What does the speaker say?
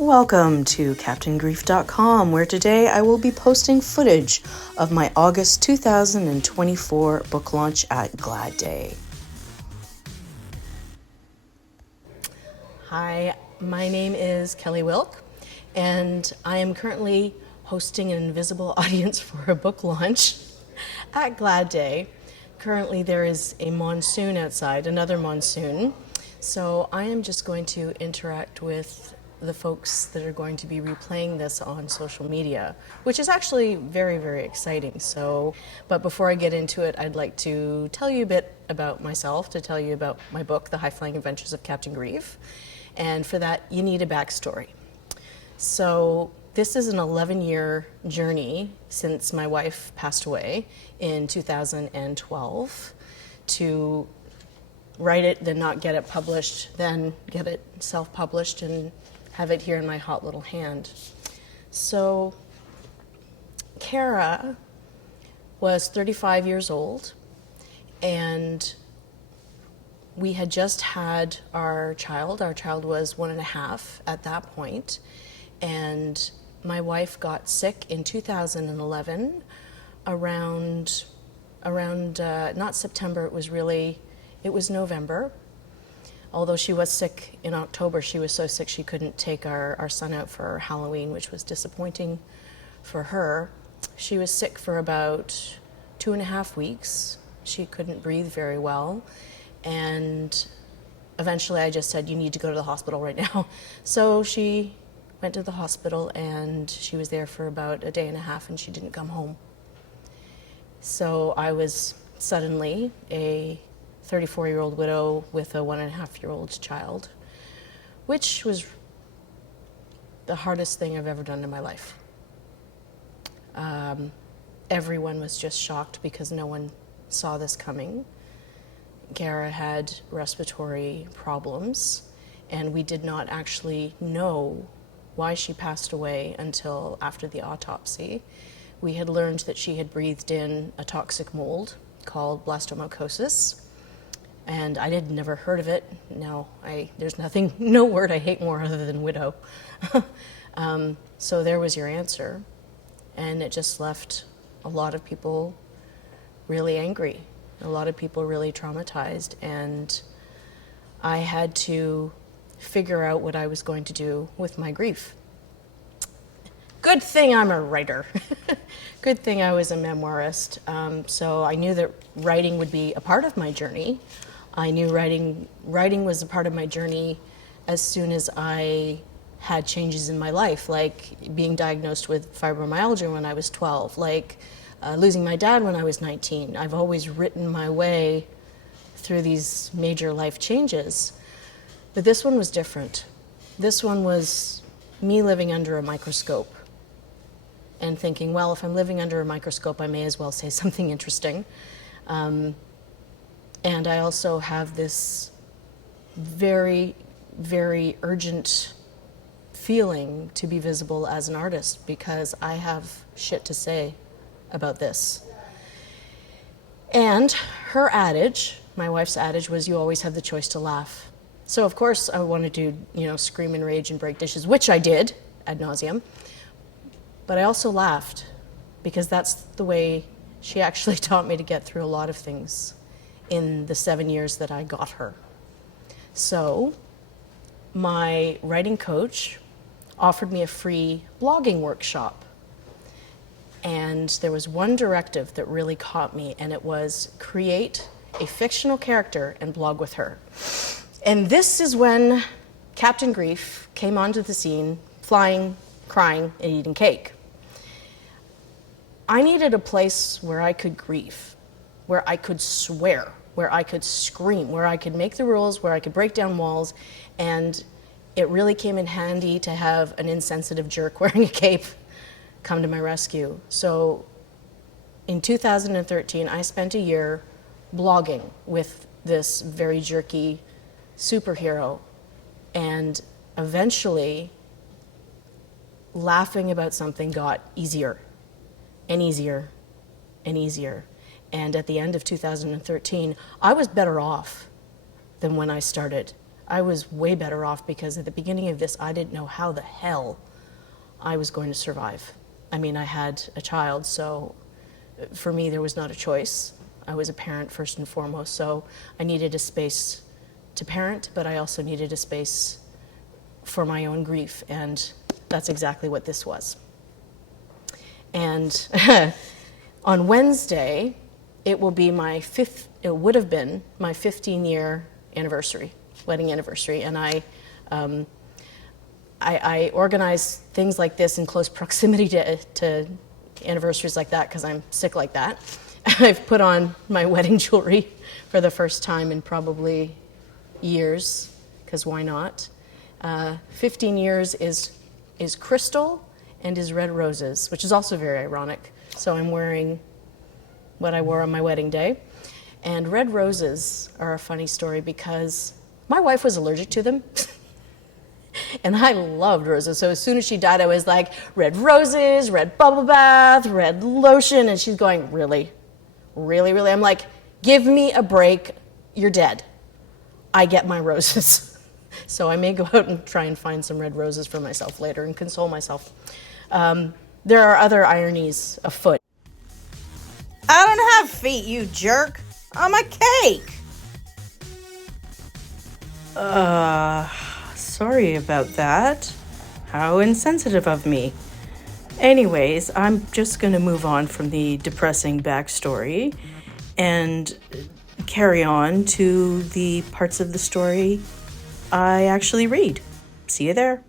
Welcome to CaptainGrief.com, where today I will be posting footage of my August 2024 book launch at Glad Day. Hi, my name is Kelly Wilk, and I am currently hosting an invisible audience for a book launch at Glad Day. Currently there is a monsoon outside, another monsoon, so I am just going to interact with the folks that are going to be replaying this on social media, which is actually very, very exciting. But before I get into it, I'd like to tell you a bit about myself, to tell you about my book, The High-Flying Adventures of Captain Grief. And for that, you need a backstory. So this is an 11-year journey since my wife passed away in 2012 to write it, then not get it published, then get it self-published and have it here in my hot little hand. So Kara was 35 years old, and we had just had our child. Our child was 1.5 at that point, and my wife got sick in 2011 around not September, it was November. Although she was sick in October, she was so sick she couldn't take our son out for Halloween, which was disappointing for her. She was sick for about 2.5 weeks. She couldn't breathe very well. And eventually I just said, you need to go to the hospital right now. So she went to the hospital, and she was there for about a day and a half, and she didn't come home. So I was suddenly a 34-year-old widow with a 1.5-year-old child, which was the hardest thing I've ever done in my life. Everyone was just shocked because no one saw this coming. Kara had respiratory problems, and we did not actually know why she passed away until after the autopsy. We had learned that she had breathed in a toxic mold called blastomycosis, and I had never heard of it. Now, there's no word I hate more other than widow. So there was your answer, and it just left a lot of people really angry, a lot of people really traumatized, and I had to figure out what I was going to do with my grief. Good thing I'm a writer. Good thing I was a memoirist. So I knew that writing would be a part of my journey. I knew writing was a part of my journey as soon as I had changes in my life, like being diagnosed with fibromyalgia when I was 12, like losing my dad when I was 19. I've always written my way through these major life changes. But this one was different. This one was me living under a microscope and thinking, well, if I'm living under a microscope, I may as well say something interesting. And I also have this very, very urgent feeling to be visible as an artist because I have shit to say about this. And her adage, my wife's adage, was you always have the choice to laugh. So of course I wanted to, scream and rage and break dishes, which I did ad nauseum. But I also laughed because that's the way she actually taught me to get through a lot of things in the 7 years that I got her. So my writing coach offered me a free blogging workshop. And there was one directive that really caught me, and it was create a fictional character and blog with her. And this is when Captain Grief came onto the scene, flying, crying, and eating cake. I needed a place where I could grieve, where I could swear, where I could scream, where I could make the rules, where I could break down walls, and it really came in handy to have an insensitive jerk wearing a cape come to my rescue. So in 2013, I spent a year blogging with this very jerky superhero, and eventually laughing about something got easier and easier and easier. And at the end of 2013, I was better off than when I started. I was way better off because at the beginning of this, I didn't know how the hell I was going to survive. I mean, I had a child, so for me, there was not a choice. I was a parent first and foremost, so I needed a space to parent, but I also needed a space for my own grief, and that's exactly what this was. And on Wednesday, it would have been my 15-year anniversary, wedding anniversary, and I organize things like this in close proximity to anniversaries like that because I'm sick like that. I've put on my wedding jewelry for the first time in probably years, because why not? 15 years is crystal and is red roses, which is also very ironic. So I'm wearing what I wore on my wedding day. And red roses are a funny story because my wife was allergic to them. And I loved roses. So as soon as she died, I was like, red roses, red bubble bath, red lotion. And she's going, really? Really, really? I'm like, give me a break. You're dead. I get my roses. So I may go out and try and find some red roses for myself later and console myself. There are other ironies afoot. I don't have feet, you jerk. I'm a cake. Sorry about that. How insensitive of me. Anyways, I'm just going to move on from the depressing backstory and carry on to the parts of the story I actually read. See you there.